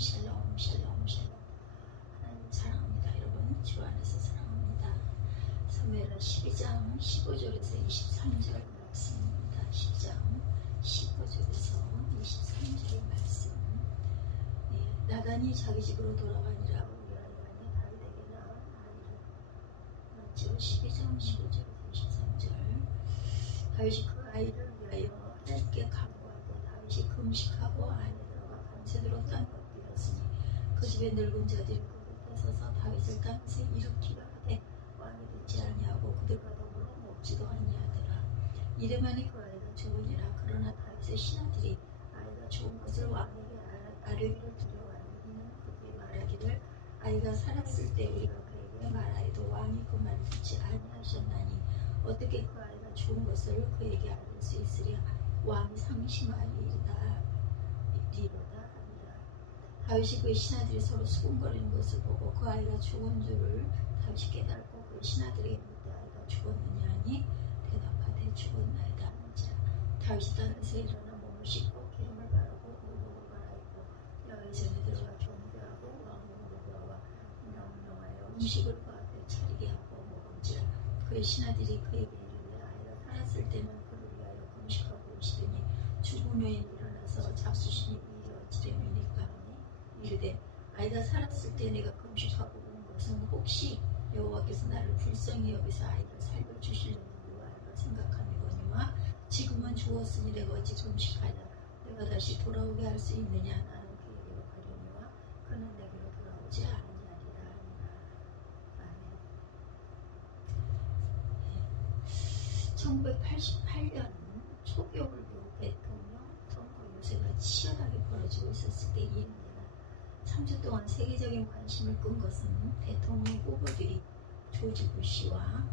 샬롬 샬롬 샬롬. 하나님 사랑합니다. 여러분 주 안에서 사랑합니다. 사무엘하 12장 15절에서 23절 말씀입니다. 12장 15절에서 23절 말씀. 나단이 자기 집으로 돌아가니라. 우리 아이간이 다윗에게 나아니라. 맞죠? 12장 15절에서 23절. 다윗이 그 아이를 위하여 하나님께 간구하고 다윗이 금식하고 안에 들어가 밤새도록 땅에 엎드렸으니 그 집에 늙은 자들이 그 곁에 서서 다윗을 땅에서 일으키려 하되 왕이 듣지 아니하고 그들과 더불어 먹지도 아니하더라. 이래만이 그 아이가 죽으니라. 그러나 다윗의 신하들이 아이가 죽은 것을 왕에게 아뢰기를 두려워하니 이는 그들이 말하기를 아이가 살았을 때 우리가 그에게 말하여도 왕이 그 말을 듣지 아니하셨나니 어떻게 그 아이가 죽은 것을 그에게 알릴 수 있으랴. 왕이 상심하리로다 하니라. 다윗이 그의 신하들이 서로 수군거리는 것을 보고 그 아이가 죽은 줄을 다윗이 깨달고 그의 신하들에게 묻되 아이가 죽었느냐 하니 대답하되 죽었나이다 하는지라. 다윗이 땅에서 일어나 몸을 씻고 기름을 바르고 의복을 갈아입고 여호와의 전에 들어가 경배하고 왕궁으로 들어와 명령하여 음식을 그 앞에 차리게 하고 먹은지라. 그의 신하들이 그에게 이르되 아이가 살았을 때는 그를 위하여 금식하고 오시더니 죽은 후에 일어나서 잡수시니 일이 어찌됨이니까 하니 이르되 아이가 살았을 때 내가 금식하고 온 것은 혹시 여호와께서 나를 불쌍히 여기서 아이를 살려주시려는 하여 생각함이거니와 지금은 죽었으니 내가 어찌 금식하여 내가 다시 돌아오게 할 수 있느냐. 나는 그에게로 가려니와 그는 내게로 돌아오지 아니하리라 하니라. 아멘. 1988년 초겨울 대통령 선거 유세가 치열하게 벌어지고 있었을 때 일입니다. 3주 동안 세계적인 관심을 끈 것은 대통령 후보들이 조지 부시와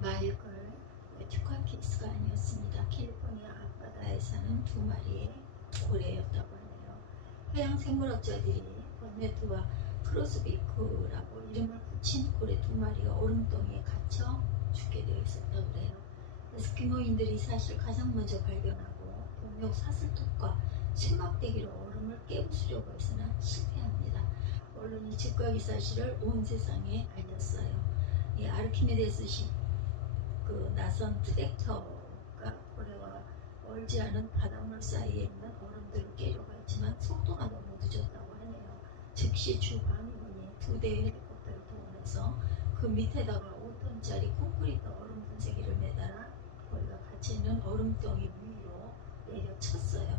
마이클 튜카키스가 아니었습니다. 캘리포니아 앞바다에 사는 두 마리의 고래였다고 하네요. 해양생물학자들이 번네트와 크로스비크라고 이름을 붙인 고래 두 마리가 얼음덩이에 갇혀 죽게 되어 있었다고 그래요. 에스키모인들이 이 사실을 가장 먼저 발견하고 동력 사슬톱과 쇠막대기로 얼음을 깨부수려고 했으나 실패합니다. 언론이 즉각 이 사실을 온 세상에 알렸어요. 아르키메데스식 나선 트랙터가 고래와 멀지 않은 바닷물 사이에 있는 얼음들을 깨려고 했지만 속도가 너무 늦었다고 하네요. 즉시 주방위원이 2대의 헬리콥터를 동원해서 그 밑에다가 5톤짜리 콘크리트 얼음 분쇄기를 매달아 고래가 갇혀있는 얼음덩이 위로 내려쳤어요.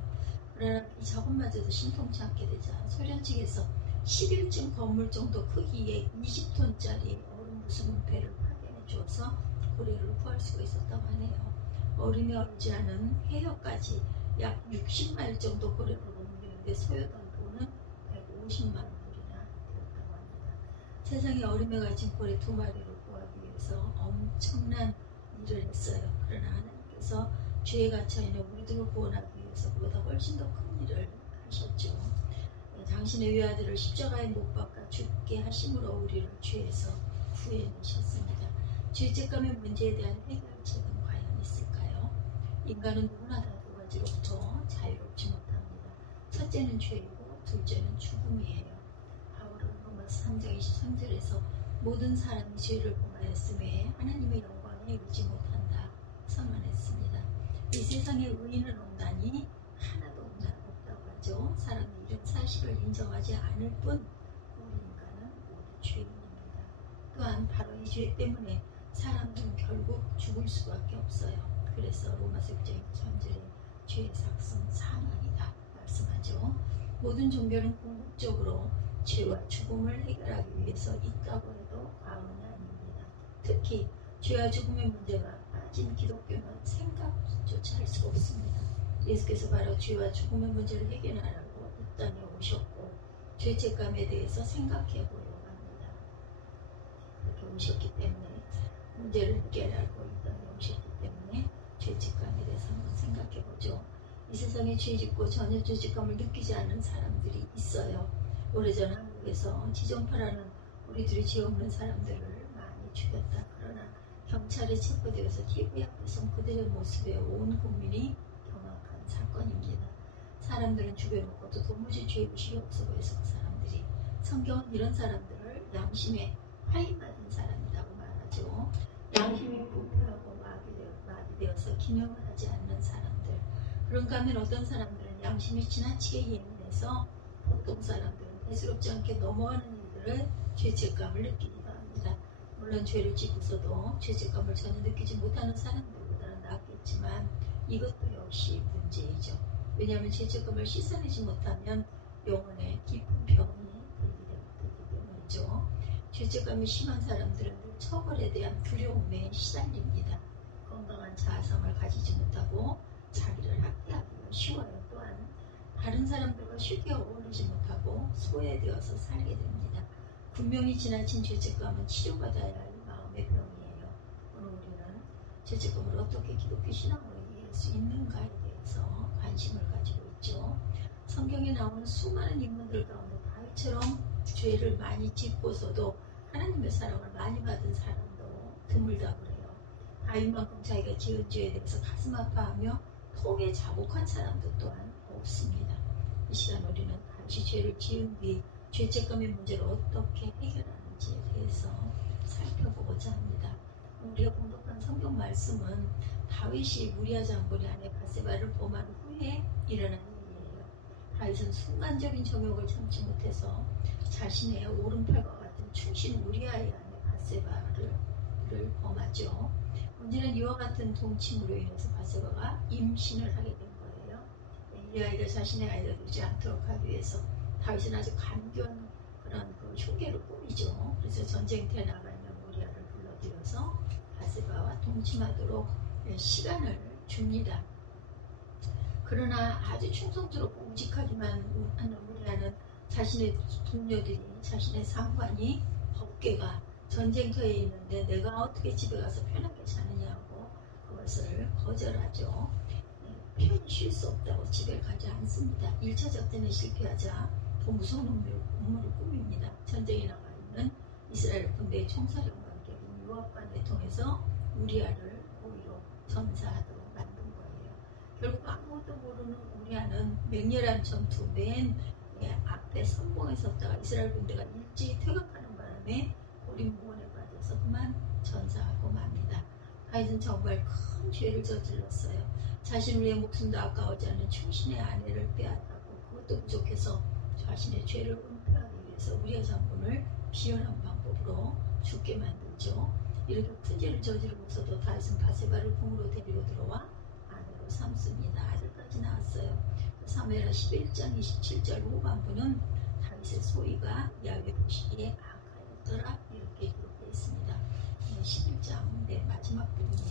그러나 이 작업마저도 신통치 않게 되자 소련 측에서 11층 건물 정도 크기의 20톤짜리 얼음 부수는 배를 파견해 주어서 고래를 구할 수가 있었다고 하네요. 얼음이 얼지 않은 해역까지 약 60마일 정도 고래를 옮기는데 소요된 돈은 150만 불이나 되었다고 합니다. 세상에 얼음에 갇힌 고래 두 마리를 구하기 위해서 엄청난 일을 했어요. 그러나 하나님께서 죄에 갇혀있는 우리들을 구원하기 위해서 그보다 훨씬 더 큰 일을 하셨죠. 당신의 외아들을 십자가에 못 박아 죽게 하심으로 우리를 죄에서 구해내셨습니다. 죄책감의 문제에 대한 해결책은 과연 있을까요? 인간은 누구나 다 두 가지로부터 자유롭지 못합니다. 첫째는 죄이고 둘째는 죽음이에요. 바울은 로마서 3장 23절에서 모든 사람이 죄를 범하였음에 하나님의 영광에 이르지 못한다 선언했습니다. 이 세상에 의인은 없나니 하나도 없다고 하죠. 사람이 이런 사실을 인정하지 않을 뿐 우리 인간은 모두 죄인입니다. 또한 바로 이 죄 때문에 사람들은 결국 죽을 수밖에 없어요. 그래서 로마서 6장 3절에 죄의 삭은 사망이다 말씀하죠. 모든 종교는 궁극적으로 죄와 죽음을 해결하기 위해서 있다고 해도 과언이 아닙니다. 특히 죄와 죽음의 문제가 빠진 기독교는 생각조차 할 수가 없습니다. 예수께서 바로 죄와 죽음의 문제를 해결하라고 이 땅에 오셨고 죄책감에 대해서 생각해 보려고 합니다. 그렇게 오셨기 때문에 문제를 해결하고 이 땅에 오셨기 때문에 죄책감에 대해서 한번 생각해 보죠. 이 세상에 죄짓고 전혀 죄책감을 느끼지 않는 사람들이 있어요. 오래전 한국에서 지존파라는 우리들이 죄 없는 사람들을 많이 죽였다. 그러나 경찰에 체포되어서 TV 앞에 선 그들의 모습에 온 국민이 경악한 사건입니다. 사람들은 죽여놓고도 도무지 죄의식이 없어 보여서 그 사람들이 성경은 이런 사람들을 양심에 파인받은 사람이라고 말하죠. 양심이 부패하고 마비되어서 기능을 하지 않는 사람들. 그런가 하면 어떤 사람들은 양심이 지나치게 예민해서 보통 사람들은 대수롭지 않게 넘어가는 일들을 죄책감을 느끼기도 합니다. 물론 죄를 짓고서도 죄책감을 전혀 느끼지 못하는 사람들보다는 낫겠지만 이것도 역시 문제이죠. 왜냐하면 죄책감을 씻어내지 못하면 영혼에 깊은 병이 들기 때문이죠. 죄책감이 심한 사람들은 처벌에 대한 두려움에 시달립니다. 건강한 자아성을 가지지 못하고 자기를 학대하기가 쉬워요. 또한 다른 사람들과 쉽게 어울리지 못하고 소외되어서 살게 됩니다. 분명히 지나친 죄책감은 치료받아야 할 마음의 병이에요. 오늘 우리는 죄책감을 어떻게 기독교 신앙으로 이길 수 있는가에 대해서 관심을 가지고 있죠. 성경에 나오는 수많은 인물들 가운데 다윗처럼 죄를 많이 짓고서도 하나님의 사랑을 많이 받은 사람도 드물다 그래요. 다윗만큼 자기가 지은 죄에 대해서 가슴 아파하며 통에 자복한 사람도 또한 없습니다. 이 시간 우리는 다윗이 죄를 지은 뒤 죄책감의 문제를 어떻게 해결하는지에 대해서 살펴보고자 합니다. 우리가 공독한 성경 말씀은 다윗이 무리아 장군의 아내 바세바를 범한 후에 일어난 일이에요. 다윗은 순간적인 정욕을 참지 못해서 자신의 오른팔과 같은 충신 우리아의 아내 바세바를 범하죠. 문제는 이와 같은 동침으로 인해서 바세바가 임신을 하게 된 거예요. 이 아이가 자신의 아이가 되지 않도록 하기 위해서 다윗은 아주 간교한 그런 그 흉계를 꾸미죠. 그래서 전쟁터에 나가 있는 우리아를 불러들여서 바세바와 동침하도록 시간을 줍니다. 그러나 아주 충성스럽고 우직하기만 하는 우리아는 자신의 동료들이, 자신의 상관이 법궤가 전쟁터에 있는데 내가 어떻게 집에 가서 편하게 자느냐고 그것을 거절하죠. 편히 쉴 수 없다고 집에 가지 않습니다. 1차 작전에 실패하자 더 무서운 음모를 꾸밉니다. 전쟁에 나가 있는 이스라엘 군대의 총사령관격인 요압관을 통해서 우리아를 고의로 전사하도록 만든 거예요. 결국 아무것도 모르는 우리아는 맹렬한 전투 맨 앞에 선봉에 섰다가 이스라엘 군대가 일찍 퇴각하는 바람에 고립무원에 빠져서 그만 전사하고 맙니다. 다윗은 정말 큰 죄를 저질렀어요. 자신 위에 목숨도 아까워지 않는 충신의 아내를 빼앗았고 그것도 부족해서 자신의 죄를 은폐하기 위해서 우리아 장군을 비열한 방법으로 죽게 만들죠. 이렇게 큰 죄를 저지르고서도 다윗은 바세바를 궁으로 데리고 들어와 아내로 삼습니다. 아들까지 낳았어요. 사무엘하 11장 27절 후반부는 다윗의 소위가 야훼 보시기에 악하였더라 이렇게 기록되어 있습니다. 11장 마지막 부분이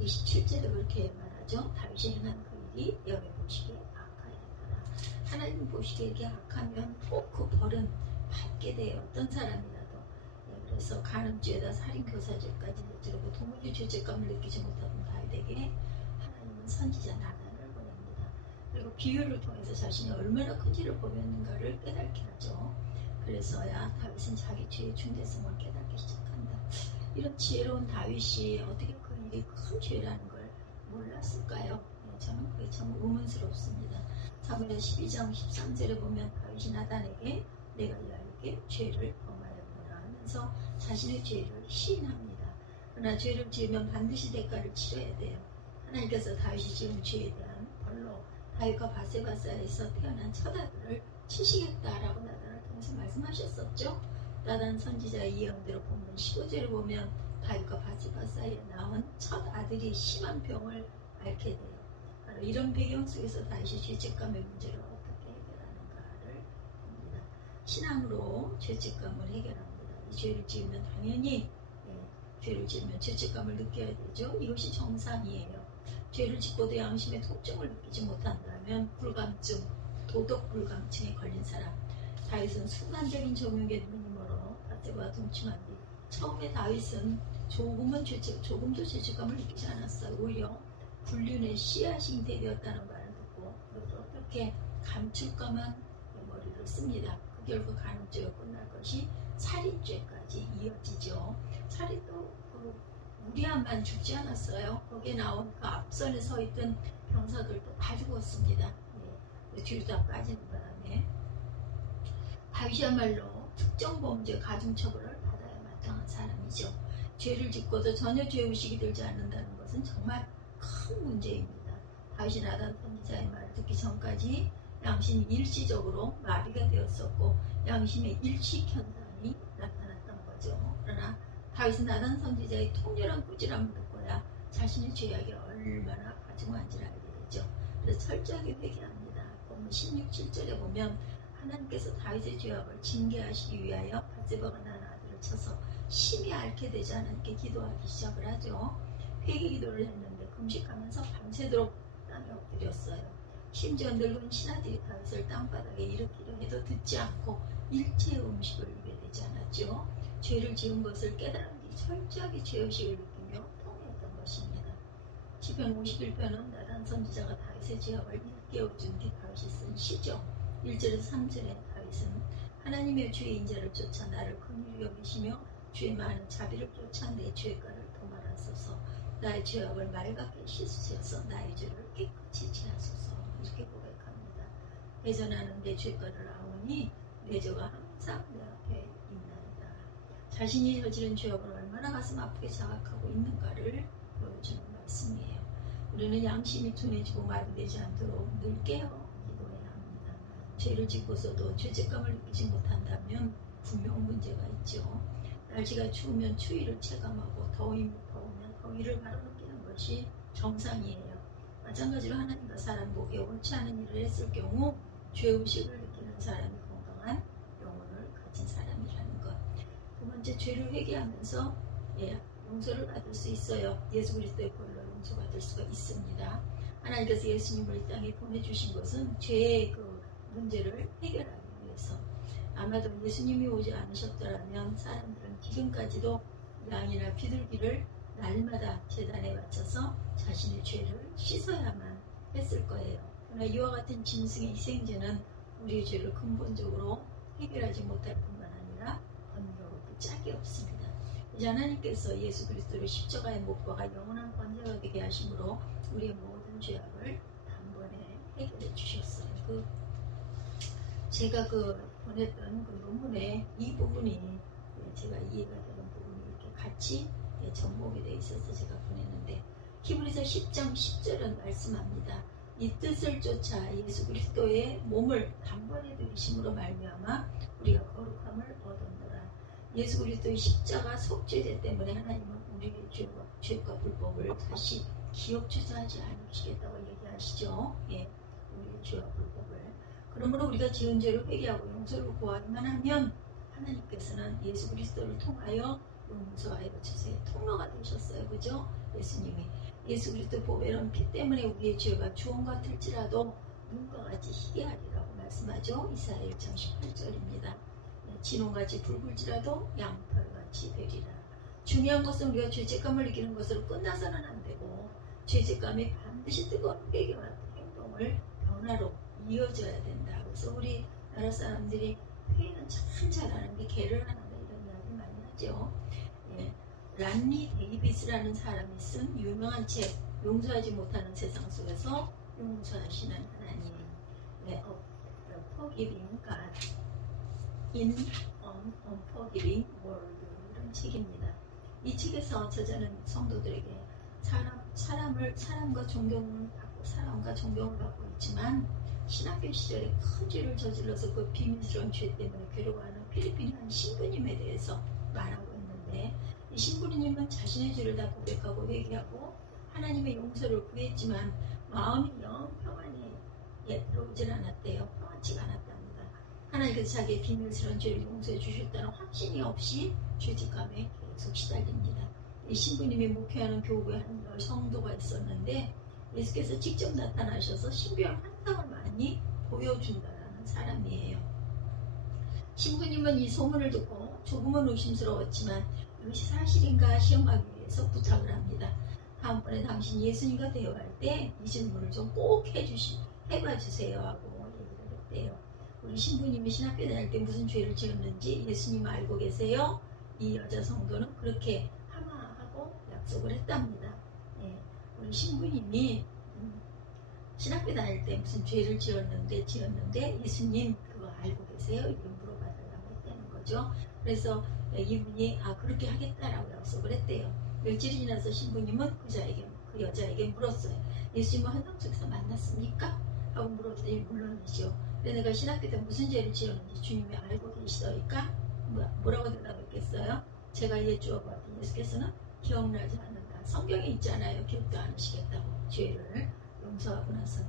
27절에 그렇게 말하죠. 다윗이 행한 그 일이 야훼 보시기에 악하였더라. 하나님 보시기에 악하면 꼭 그 벌은 받게 돼요. 어떤 사람이라도. 그래서 간음죄에다 살인교사죄까지 저지르고 도무지 죄책감을 느끼지 못하던 다윗에게 하나님은 선지자 나단을 보냅니다. 그리고 비유를 통해서 자신이 얼마나 큰 죄를 범했는가를 깨닫게 하죠. 그래서야 다윗은 자기 죄의 중대성을 깨닫기 시작한다. 이런 지혜로운 다윗이 어떻게 그 일이 큰 죄라는 걸 몰랐을까요? 저는 그게 참 의문스럽습니다. 사무엘하 12장 13절에 보면 다윗이 나단에게 내가 이아에게 죄를 범하였노라 하면서 자신의 죄를 시인합니다. 그러나 죄를 지으면 반드시 대가를 치러야 돼요. 하나님께서 다윗이 지은 죄에 대한 벌로 다윗과 바세바 사이에서 태어난 첫 아들을 치시겠다라고 나단을 통해서 말씀하셨었죠. 나단 선지자의 예언대로 보면 15절을 보면 다윗과 바세바 사이에 나온 첫 아들이 심한 병을 앓게 돼요. 바로 이런 배경 속에서 다윗이 죄책감의 문제를 어떻게 해결하는가를 봅니다. 신앙으로 죄책감을 해결합니다. 이 죄를 지으면 당연히 죄를 지으면 죄책감을 느껴야 되죠. 이것이 정상이에요. 죄를 짓고도 양심의 통증을 느끼지 못한다면 불감증, 도덕 불감증에 걸린 사람. 다윗은 순간적인 정욕에 눈이 멀어 바세바와 동침한 뒤 처음에 다윗은 조금도 죄책감을 느끼지 않았어요. 오히려 불륜의 씨앗이 되었다는 말을 듣고 그것을 어떻게 감출까만 머리를 씁니다. 그 결국 간음죄가 끝날 것이 살인죄까지 이어지죠. 살인도 그 우리아만 죽지 않았어요. 거기에 나온 그 앞선에 서 있던 병사들도 다 죽었습니다. 예, 뒤로 다 빠지는 바람에 다윗이야말로 특정 범죄 가중처벌을 받아야 마땅한 사람이죠. 죄를 짓고도 전혀 죄의식이 들지 않는다는 것은 정말 큰 문제입니다. 다윗이 나단 선지자의 말을 듣기 전까지 양심이 일시적으로 마비가 되었었고 양심의 일식 현상이 나타났던 거죠. 그러나 다윗은 나단 선지자의 통렬한 꾸지람을 듣고야 자신의 죄악이 얼마나 가중한지를 알게 되죠. 그래서 철저하게 회개합니다. 보면 16, 7절에 보면 하나님께서 다윗의 죄악을 징계하시기 위하여 밧세바가 낳은 아들을 쳐서 심히 앓게 되지 하나님께 기도하기 시작을 하죠. 회개 기도를 했는데 금식하면서 밤새도록 땅에 엎드렸어요. 심지어 늙은 신하들이 다윗을 땅바닥에 일으키려 해도 듣지 않고 일체의 음식을 입에 대지 않았죠. 죄를 지은 것을 깨달은 뒤 철저하게 죄의식을 느끼며 통회했던 것입니다. 시편 51편은 나단 선지자가 다윗의 죄악을 일깨워준 뒤 다윗이 쓴 시죠. 1절에서 3절에 다윗은 하나님의 주의 인자를 쫓아 나를 긍휼히 여기시며 주의 많은 자비를 쫓아 내 죄가를 도말하소서. 나의 죄악을 맑게 씻으셔서 나의 죄를 깨끗이 지하소서. 이렇게 고백합니다. 회전하는 내 죄가를 아오니 내 죄가 항상 내 앞에 있나이다. 자신이 저지른 죄악을 얼마나 가슴 아프게 자각하고 있는가를 보여주는 말씀이에요. 우리는 양심이 둔해지고 마비되지 않도록 늘 깨어 기도해야 합니다. 죄를 짓고서도 죄책감을 느끼지 못한다면 분명 문제가 있죠. 날씨가 추우면 추위를 체감하고 더우면 더위를 바로 느끼는 것이 정상이에요. 마찬가지로 하나님과 사람 목에 옳지 않은 일을 했을 경우 죄의식을 느끼는 사람이 건강한 영혼을 가진 사람이라는 것. 두 번째, 죄를 회개하면서 용서를 받을 수 있어요. 예수 그리스도의 보혈로 용서받을 수가 있습니다. 하나님께서 예수님을 이 땅에 보내주신 것은 죄의 그 문제를 해결하기 위해서. 아마도 예수님이 오지 않으셨더라면 사람들은 지금까지도 양이나 비둘기를 날마다 제단에 바쳐서 자신의 죄를 씻어야만 했을 거예요. 그러나 이와 같은 짐승의 희생제는 우리의 죄를 근본적으로 해결하지 못할 뿐만 아니라 번거롭고 짝이 없습니다. 이제 하나님께서 예수 그리스도를 십자가에 못 박아 영원한 권세가 되게 하심으로 우리의 모든 죄악을 단번에 해결해 주셨어요. 제가 보냈던 그 논문의 이 부분이 제가 이해가 되는 부분이 이렇게 같이 접목이 되어 있어서 제가 보냈는데, 히브리서 10장 10절은 말씀합니다. 이 뜻을 쫓아 예수 그리스도의 몸을 단번에 들이심으로 말미암아 우리가 거룩함을 얻었노라. 예수 그리스도의 십자가 속죄제 때문에 하나님은 우리의 죄과 불법을 다시 기억조차하지 않으시겠다고 얘기하시죠. 우리의 죄와 불법을. 그러므로 우리가 지은 죄를 회개하고 용서를 구하기만 하면 하나님께서는 예수 그리스도를 통하여 용서하여 주세요. 통로가 되셨어요. 그죠? 예수님이. 예수 그리스도 보배로운 피 때문에 우리의 죄가 주홍 같을지라도 눈과 같이 희게 하리라고 말씀하죠. 이사야 1장 18절입니다. 진홍같이 붉을지라도 양털같이 되리라. 중요한 것은 우리가 죄책감을 느끼는 것으로 끝나서는 안 되고, 죄책감이 반드시 뜨거운 회개와 행동을 변화로 이어져야 된다. 그래서 우리 나라 사람들이 회개는 참 잘하는데 개를 하는데 이런 이야기 많이 하죠. 란리 데이비스라는 사람이 쓴 유명한 책, 용서하지 못하는 세상 속에서 용서하시는 하나님, Forgiving God in Unforgiving World, 이런 책입니다. 이 책에서 저자는 성도들에게 사람과 존경을 받고 사랑과 존경을 받고 있지만 신학교 시절에 큰 죄를 저질러서 그 비밀스러운 죄 때문에 괴로워하는 필리핀 한 신부님에 대해서 말하고 있는데, 이 신부님은 자신의 죄를 다 고백하고 회개하고 하나님의 용서를 구했지만 마음이 영 평안히 들어오질 않았대요. 평안치가 않았답니다. 하나님께서 자기의 비밀스러운 죄를 용서해 주셨다는 확신이 없이 죄책감에 계속 시달립니다. 이 신부님이 목회하는 교구에 한 성도가 있었는데 예수께서 직접 나타나셔서 신비한 환상을 많이 보여준다는 사람이에요. 신부님은 이 소문을 듣고 조금은 의심스러웠지만 이것이 사실인가 시험하기 위해서 부탁을 합니다. 다음번에 당신 예수님과 대화할 때 이 질문을 좀 꼭 해봐 주세요 하고 얘기를 했대요. 우리 신부님이 신학교 다닐 때 무슨 죄를 지었는지 예수님 알고 계세요? 이 여자 성도는 그렇게 하고 약속을 했답니다. 우리 신부님이 신학교 다닐 때 무슨 죄를 지었는데 예수님 그거 알고 계세요? 이렇게 물어봐달라고 했다는 거죠. 그래서 이분이 그렇게 하겠다라고 약속을 했대요. 며칠이 지나서 신부님은 그 여자에게 물었어요. 예수님은 환상 속에서 만났습니까? 하고 물었더니 물론이죠. 근데 내가 신학교 때 무슨 죄를 지었는지 주님이 알고 계시더니까 뭐라고 대답했겠어요? 제가 여쭈어봤더니 예수께서는 기억나지 않는다. 성경에 있잖아요. 기억도 안 하시겠다고. 죄를 용서하고 나서는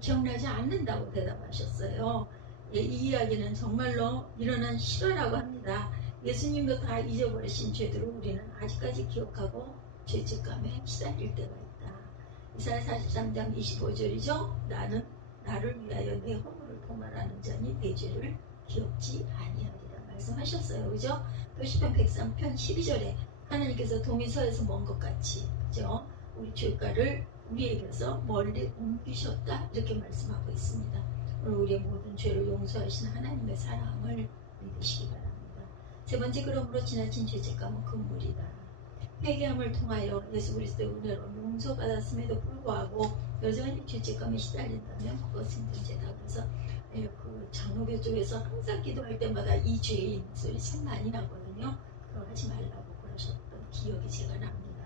기억나지 않는다고 대답하셨어요. 이 이야기는 정말로 일어난 실화라고 합니다. 예수님도 다 잊어버리신 죄들을 우리는 아직까지 기억하고 죄책감에 시달릴 때가 있다. 이사야 43장 25절이죠. 나는 나를 위하여 내 허물을 포말하는 자니 내 죄를 기억지 아니하리라 말씀하셨어요. 그죠? 또 시편 103편 12절에 하나님께서 동이 서에서 먼 것 같이, 그죠? 우리 죄가를 우리에게서 멀리 옮기셨다 이렇게 말씀하고 있습니다. 오늘 우리의 모든 죄를 용서하시는 하나님의 사랑을 믿으시기 바랍니다. 세 번째, 그러므로 지나친 죄책감은 금물이다. 회개함을 통하여 예수 그리스도의 은혜로 용서받았음에도 불구하고 여전히 죄책감에 시달린다면 그것은 문제다. 그래서 그 장로교 쪽에서 항상 기도할 때마다 이 죄인 소리 참 많이 나거든요. 그거 하지 말라고 그러셨던 기억이 제가 납니다.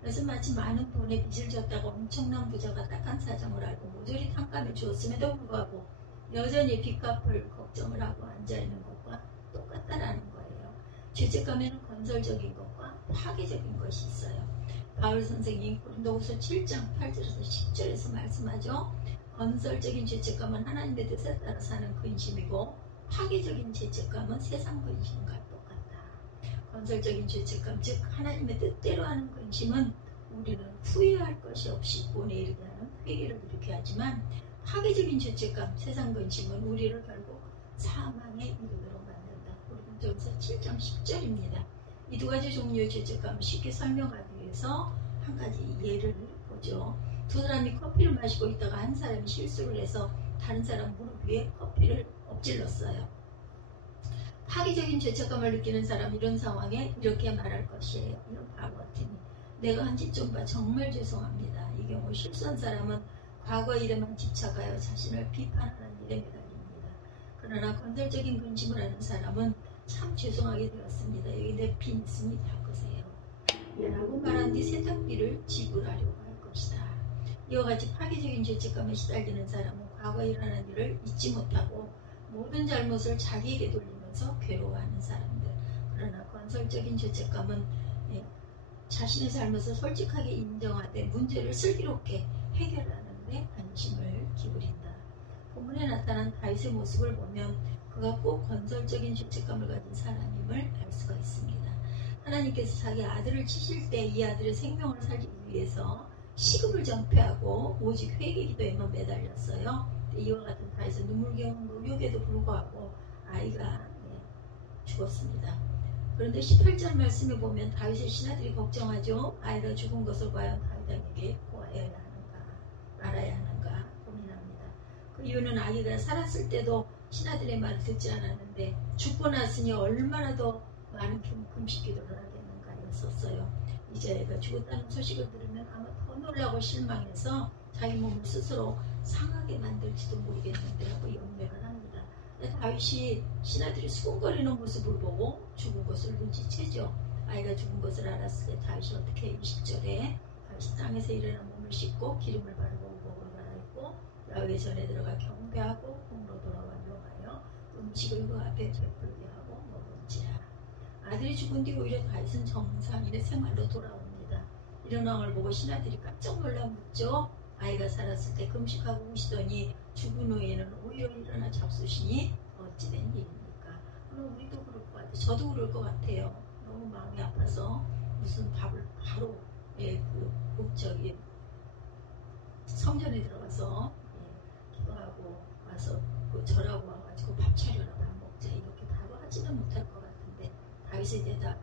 그래서 마치 많은 돈의 빚을 졌다고 엄청난 부자가 딱한 사정을 알고 모조리 탕감해 주었음에도 불구하고 여전히 빚 갚을 걱정을 하고 앉아있는 것과 똑같다라는 거예요. 죄책감에는 건설적인 것과 파괴적인 것이 있어요. 바울 선생님 고린도후서 7장 8절에서 10절에서 말씀하죠. 건설적인 죄책감은 하나님의 뜻에 따라 사는 근심이고 파괴적인 죄책감은 세상 근심과 똑같다. 건설적인 죄책감, 즉 하나님의 뜻대로 하는 근심은 우리는 후회할 것이 없이 본에 이르게 하는 회개를 일으키게 하지만 파괴적인 죄책감, 세상 근심은 우리를 결국 사망에 이르도록 만든다. 고린도전서 7장 10절입니다. 이 두 가지 종류의 죄책감을 쉽게 설명하기 위해서 한 가지 예를 보죠. 두 사람이 커피를 마시고 있다가 한 사람이 실수를 해서 다른 사람 무릎 위에 커피를 엎질렀어요. 파괴적인 죄책감을 느끼는 사람 이런 상황에 이렇게 말할 것이에요. 이런 바보 같으니 내가 한 짓 좀 봐 정말 죄송합니다. 이 경우 실수한 사람은 과거 일에만 집착하여 자신을 비판하는 일에 매달립니다. 그러나 건설적인 근심을 하는 사람은 참 죄송하게 되었습니다. 여기 내 빚 있으니 닦으세요. 라고 말한 뒤 세탁비를 지불하려고 할 것이다. 이와 같이 파괴적인 죄책감에 시달리는 사람은 과거 일어난 일을 잊지 못하고 모든 잘못을 자기에게 돌리면서 괴로워하는 사람들. 그러나 건설적인 죄책감은 자신의 잘못을 솔직하게 인정하되 문제를 슬기롭게 해결하는 데 관심을 기울인다. 본문에 나타난 다윗의 모습을 보면 그가 꼭 건설적인 죄책감을 가진 사람임을 알 수가 있습니다. 하나님께서 자기 아들을 치실 때 이 아들의 생명을 살리기 위해서 시금을 전폐하고 오직 회개 기도에만 매달렸어요. 이와 같은 다윗은 눈물겨운 노력에도 불구하고 아이가 죽었습니다. 그런데 18절 말씀에 보면 다윗의 신하들이 걱정하죠. 아이가 죽은 것을 과연 다윗에게 보아야 하는가 말아야 하는가 고민합니다. 그 이유는 아이가 살았을 때도 신하들의 말을 듣지 않았는데 죽고 났으니 얼마나 더 많은 금식 기도를 하겠는가였었어요. 이제 아이가 죽었다는 소식을 들으면 아마 더 놀라고 실망해서 자기 몸을 스스로 상하게 만들지도 모르겠는데 하고 염려를 합니다. 다윗이 신하들이 수군거리는 모습을 보고 죽은 것을 눈치채죠. 아이가 죽은 것을 알았을 때 다윗이 어떻게 해요? 20절에 다윗이 땅에서 일어난 몸을 씻고 기름을 바르고 우복을 갈아입고 야훼 전에 들어가 경배하고 궁으로 돌아와려 하여 음식을 그 앞에 베풀게 하고 먹은지라. 아들이 죽은 뒤 오히려 다윗은 정상인의 생활로 돌아옵니다. 일어난 걸 보고 신하들이 깜짝 놀라 묻죠. 아이가 살았을 때 금식하고 우시더니 죽은 후에는 오히려 일어나 잡수시니 어찌된 일입니까? 우리도 그럴 것 같아요. 저도 그럴 것 같아요. 너무 마음이 아파서 무슨 밥을 바로 저기 성전에 들어가서 기도하고 와서 절하고 와가지고 밥 차려라 밥 먹자 이렇게 바로 하지는 못할 것 같은데 다윗의 대답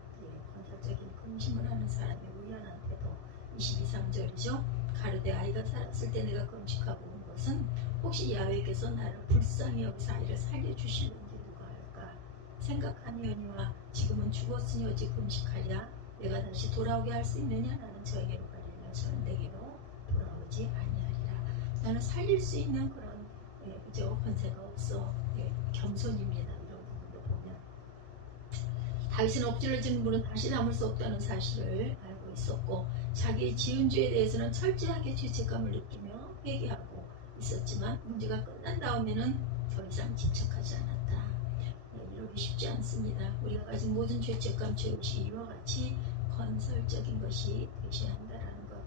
건설적인 근심을 하는 사람의 의연한 태도 22~23절이죠. 가르되 아이가 살았을 때 내가 금식하고 온 것은 혹시 야훼께서 나를 불쌍히 여기서 아이를 살려주실는지 누가 알까 생각하니와 지금은 죽었으니 어찌 금식하랴 내가 다시 돌아오게 할 수 있느냐 나는 저에게로 가리라 저는 내게로 돌아오리라. 보지 아니하리라. 나는 살릴 수 있는 그런 그저 권세가 없어. 겸손입니다. 이런 부분도 보면 다윗은 엎질러진 물은 다시 남을 수 없다는 사실을 알고 있었고 자기의 지은 죄에 대해서는 철저하게 죄책감을 느끼며 회개하고 있었지만 문제가 끝난 다음에는 더 이상 집착하지 않았다. 이러기 쉽지 않습니다. 우리가 가진 모든 죄책감, 죄의식이 이와 같이 건설적인 것이 되셔야 한다는 것.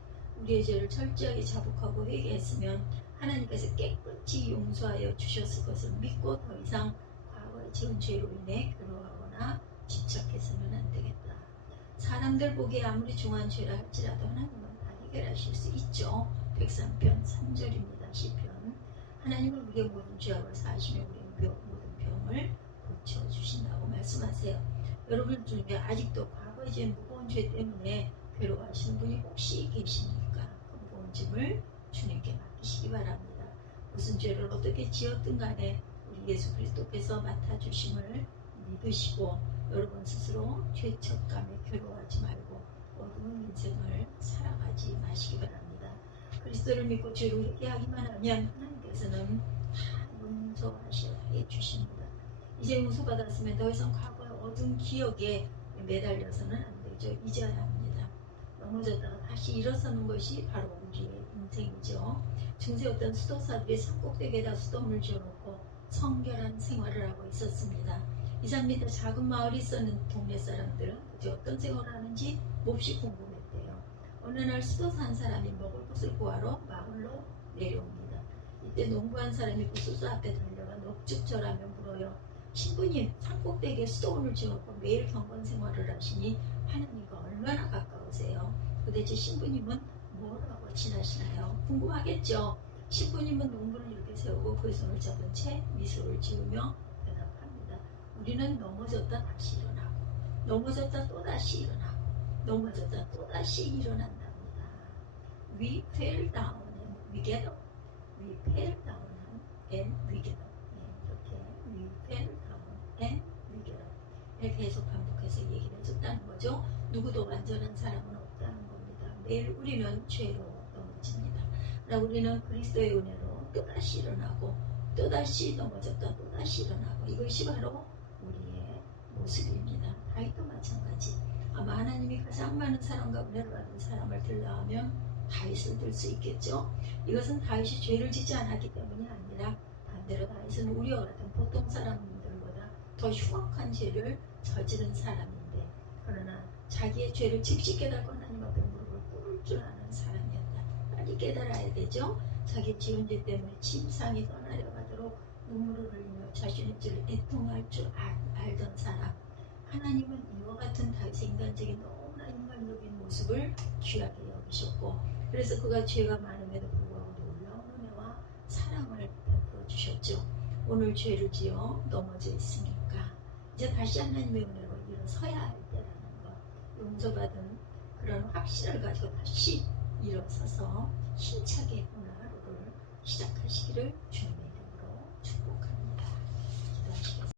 우리의 죄를 철저하게 자복하고 회개했으면 하나님께서 깨끗이 용서하여 주셨을 것을 믿고 더 이상 과거에 지은 죄로 인해 괴로워하거나 집착해서는 안 되겠다. 사람들 보기에 아무리 중한 죄라 할지라도 하나님은 다 해결하실 수 있죠. 103편 3절입니다. 시편. 하나님은 우리의 모든 죄악을 사하시며 우리의 모든 병을 고쳐주신다고 말씀하세요. 여러분 중에 아직도 과거에 지은 무거운 죄 때문에 괴로워하시는 분이 혹시 계십니까? 그 무거운 짐을 주님께 맡기시기 바랍니다. 무슨 죄를 어떻게 지었든 간에 우리 예수 그리스도께서 맡아주심을 믿으시고 여러분 스스로 죄책감에 괴로워하지 말고 어두운 인생을 살아가지 마시기 바랍니다. 그리스도를 믿고 죄로 회개하기만 하면 하나님께서는 다 용서하시게 주십니다. 이제 용서받았으면 더 이상 과거의 어두운 기억에 매달려서는 안 되죠. 잊어야 합니다. 넘어졌다가 다시 일어서는 것이 바로 우리의 인생이죠. 중세 어떤 수도사들이 산꼭대기에다 수도문을 지어놓고 성결한 생활을 하고 있었습니다. 2, 3m 작은 마을이 있었는 동네 사람들은 그저 어떤 생활을 하는지 몹시 궁금했대요. 어느 날 수도사 한 사람이 먹을 것을 구하러 마을로 내려옵니다. 이때 농부한 사람이 그 수도 앞에 달려가 넙죽절하며 물어요. 신부님, 산꼭대기에 수도원을 지어놓고 매일 경건 생활을 하시니 하나님과 얼마나 가까우세요? 도대체 신부님은 뭐라고 지나시나요? 궁금하겠죠? 신부님은 농부를 이렇게 세우고 그 손을 잡은 채 미소를 지으며 대답합니다. 우리는 넘어졌다 다시 일어나고 넘어졌다 또다시 일어나고 넘어졌다 또다시 일어난답니다. We fell down and we get up. We fell down and we get up. 이렇게 we fell down and we get up. 이렇게 계속 반복해서 얘기를 해줬다는 거죠. 누구도 완전한 사람은 없다는 겁니다. 매일 우리는 죄로 넘어집니다. 그러나 우리는 그리스도의 은혜로 또다시 일어나고 또다시 넘어졌다 또다시 일어나고 이것이 바로 우리의 모습입니다. 다윗도 마찬가지. 아마 하나님이 가장 많은 사랑과 은혜를 받은 사람을 들라 하면 다윗을 들 수 있겠죠. 이것은 다윗이 죄를 짓지 않았기 때문이 아니라 반대로 다윗은 우리와 같은 보통 사람들보다 더 흉악한 죄를 저지른 사람인데 그러나 자기의 죄를 즉시 깨닫고 하나님 앞에 무릎을 꿇을 줄 아는 사람이었다. 빨리 깨달아야 되죠. 자기 지은 죄 때문에 침상이 떠나려 가도록 눈물을 흘리며 자신의 죄를 애통할 줄 알던 사람. 하나님은 이와 같은 다윗의 인간적인 너무나 인간적인 모습을 귀하게 여기셨고 그래서 그가 죄가 많음에도 불구하고 놀라운 은혜와 사랑을 베풀어 주셨죠. 오늘 죄를 지어 넘어져 있으니까 이제 다시 하나님의 은혜로 일어서야 할 때라는 것, 용서받은 그런 확신을 가지고 다시 일어서서 힘차게 오늘 하루를 시작하시기를 주님의 이름으로 축복합니다.